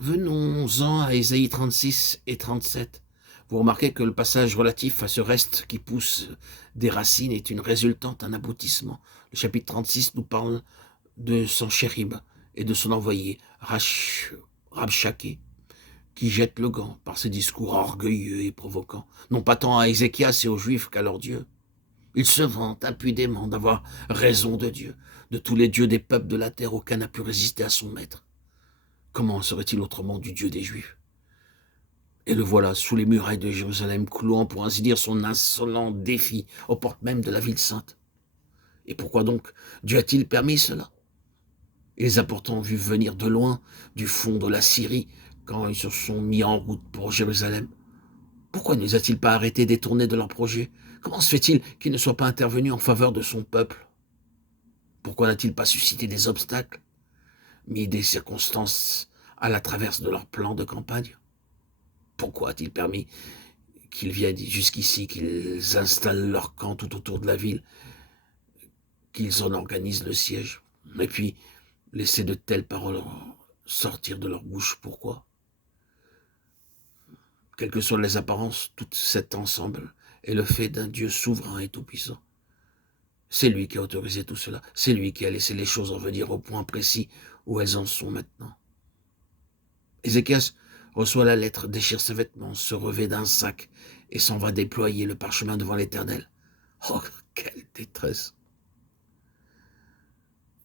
Venons-en à Ésaïe 36 et 37. Vous remarquez que le passage relatif à ce reste qui pousse des racines est une résultante, un aboutissement. Le chapitre 36 nous parle de Sanchérib et de son envoyé, Rabshakeh, qui jette le gant par ses discours orgueilleux et provoquants, non pas tant à Ézéchias et aux Juifs qu'à leur Dieu. Il se vante impudemment d'avoir raison de Dieu, de tous les dieux des peuples de la terre, aucun n'a pu résister à son maître. Comment serait-il autrement du Dieu des Juifs? Et le voilà sous les murailles de Jérusalem, clouant pour ainsi dire son insolent défi aux portes même de la ville sainte. Et pourquoi donc Dieu a-t-il permis cela? Il les a pourtant vus venir de loin, du fond de la Syrie, quand ils se sont mis en route pour Jérusalem. Pourquoi ne les a-t-il pas arrêtés, détournés de leur projet? Comment se fait-il qu'il ne soit pas intervenu en faveur de son peuple? Pourquoi n'a-t-il pas suscité des obstacles, mis des circonstances à la traverse de leur plan de campagne? Pourquoi a-t-il permis qu'ils viennent jusqu'ici, qu'ils installent leur camp tout autour de la ville, qu'ils en organisent le siège? Et puis, laisser de telles paroles sortir de leur bouche, pourquoi? Quelles que soient les apparences, tout cet ensemble est le fait d'un Dieu souverain et tout-puissant. C'est lui qui a autorisé tout cela. C'est lui qui a laissé les choses en venir au point précis où elles en sont maintenant. Ézéchias reçoit la lettre, déchire ses vêtements, se revêt d'un sac et s'en va déployer le parchemin devant l'Éternel. Oh, quelle détresse!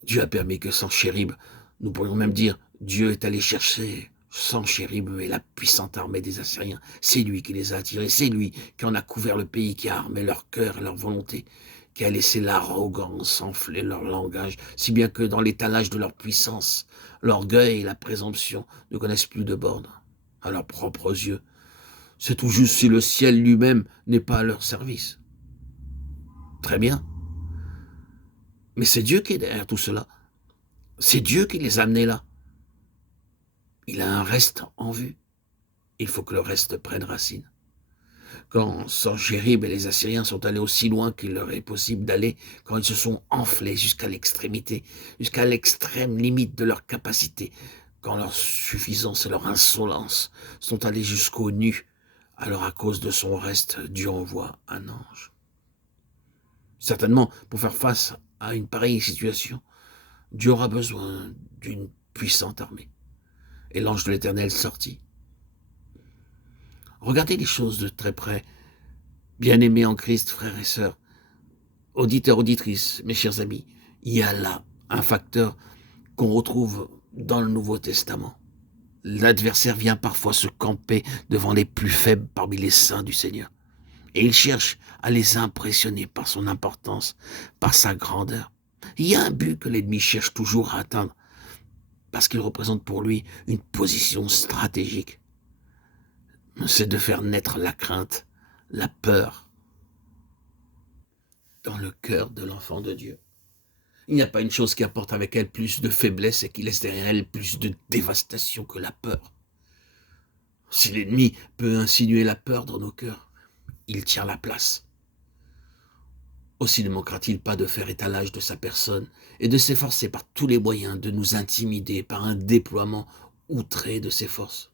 Dieu a permis que Sanchérib, nous pourrions même dire, Dieu est allé chercher Sanchérib et la puissante armée des Assyriens. C'est lui qui les a attirés, c'est lui qui en a couvert le pays, qui a armé leur cœur et leur volonté, qui a laissé l'arrogance enfler leur langage, si bien que dans l'étalage de leur puissance, l'orgueil et la présomption ne connaissent plus de bornes à leurs propres yeux. C'est tout juste si le ciel lui-même n'est pas à leur service. Très bien, mais c'est Dieu qui est derrière tout cela. C'est Dieu qui les a amenés là. Il a un reste en vue. Il faut que le reste prenne racine. Quand Sanchérib et les Assyriens sont allés aussi loin qu'il leur est possible d'aller, quand ils se sont enflés jusqu'à l'extrémité, jusqu'à l'extrême limite de leur capacité, quand leur suffisance et leur insolence sont allés jusqu'au nu, alors à cause de son reste, Dieu envoie un ange. Certainement, pour faire face à une pareille situation, Dieu aura besoin d'une puissante armée. Et l'ange de l'Éternel sortit. Regardez les choses de très près. Bien-aimés en Christ, frères et sœurs, auditeurs, auditrices, mes chers amis, il y a là un facteur qu'on retrouve dans le Nouveau Testament. L'adversaire vient parfois se camper devant les plus faibles parmi les saints du Seigneur. Et il cherche à les impressionner par son importance, par sa grandeur. Il y a un but que l'ennemi cherche toujours à atteindre, parce qu'il représente pour lui une position stratégique. C'est de faire naître la crainte, la peur dans le cœur de l'enfant de Dieu. Il n'y a pas une chose qui apporte avec elle plus de faiblesse et qui laisse derrière elle plus de dévastation que la peur. Si l'ennemi peut insinuer la peur dans nos cœurs, il tient la place. Aussi ne manquera-t-il pas de faire étalage de sa personne et de s'efforcer par tous les moyens de nous intimider par un déploiement outré de ses forces.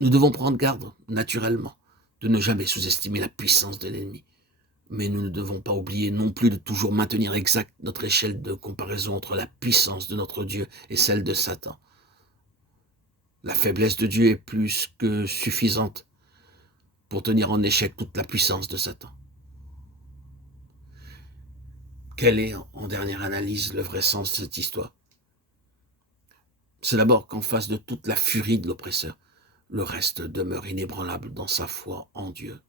Nous devons prendre garde, naturellement, de ne jamais sous-estimer la puissance de l'ennemi. Mais nous ne devons pas oublier non plus de toujours maintenir exacte notre échelle de comparaison entre la puissance de notre Dieu et celle de Satan. La faiblesse de Dieu est plus que suffisante pour tenir en échec toute la puissance de Satan. Quel est, en dernière analyse, le vrai sens de cette histoire? C'est d'abord qu'en face de toute la furie de l'oppresseur, le reste demeure inébranlable dans sa foi en Dieu.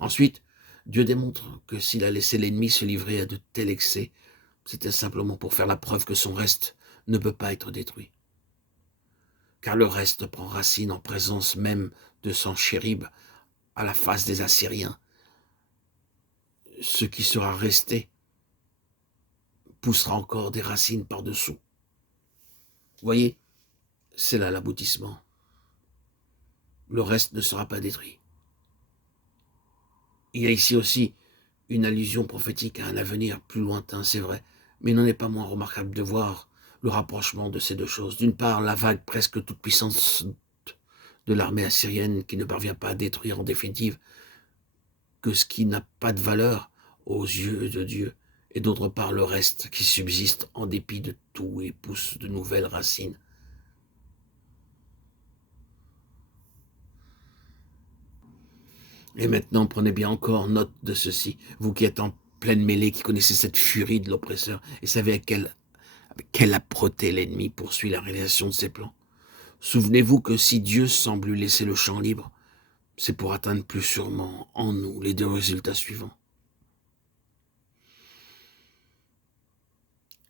Ensuite, Dieu démontre que s'il a laissé l'ennemi se livrer à de tels excès, c'était simplement pour faire la preuve que son reste ne peut pas être détruit. Car le reste prend racine en présence même de Sanchérib à la face des Assyriens. Ce qui sera resté poussera encore des racines par-dessous. Vous voyez, c'est là l'aboutissement. Le reste ne sera pas détruit. Il y a ici aussi une allusion prophétique à un avenir plus lointain, c'est vrai, mais il n'en est pas moins remarquable de voir le rapprochement de ces deux choses. D'une part, la vague presque toute puissante de l'armée assyrienne qui ne parvient pas à détruire en définitive que ce qui n'a pas de valeur aux yeux de Dieu, et d'autre part le reste qui subsiste en dépit de tout et pousse de nouvelles racines. Et maintenant, prenez bien encore note de ceci, vous qui êtes en pleine mêlée, qui connaissez cette furie de l'oppresseur, et savez avec quelle âpreté l'ennemi poursuit la réalisation de ses plans. Souvenez-vous que si Dieu semble lui laisser le champ libre, c'est pour atteindre plus sûrement en nous les deux résultats suivants.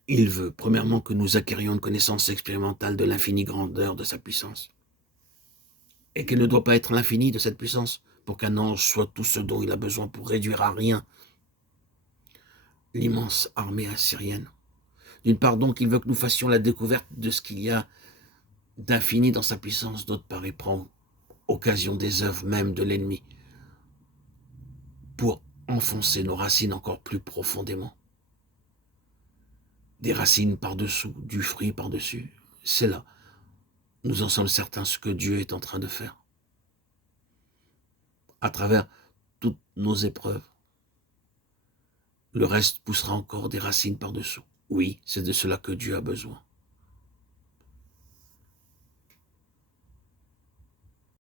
Il veut, premièrement, que nous acquérions une connaissance expérimentale de l'infinie grandeur de sa puissance. Et qu'elle ne doit pas être l'infini de cette puissance, pour qu'un ange soit tout ce dont il a besoin pour réduire à rien l'immense armée assyrienne. D'une part donc, il veut que nous fassions la découverte de ce qu'il y a d'infini dans sa puissance. D'autre part, il prend occasion des œuvres même de l'ennemi pour enfoncer nos racines encore plus profondément. Des racines par-dessous, du fruit par-dessus. C'est là, nous en sommes certains, ce que Dieu est en train de faire. À travers toutes nos épreuves, le reste poussera encore des racines par-dessous. Oui, c'est de cela que Dieu a besoin.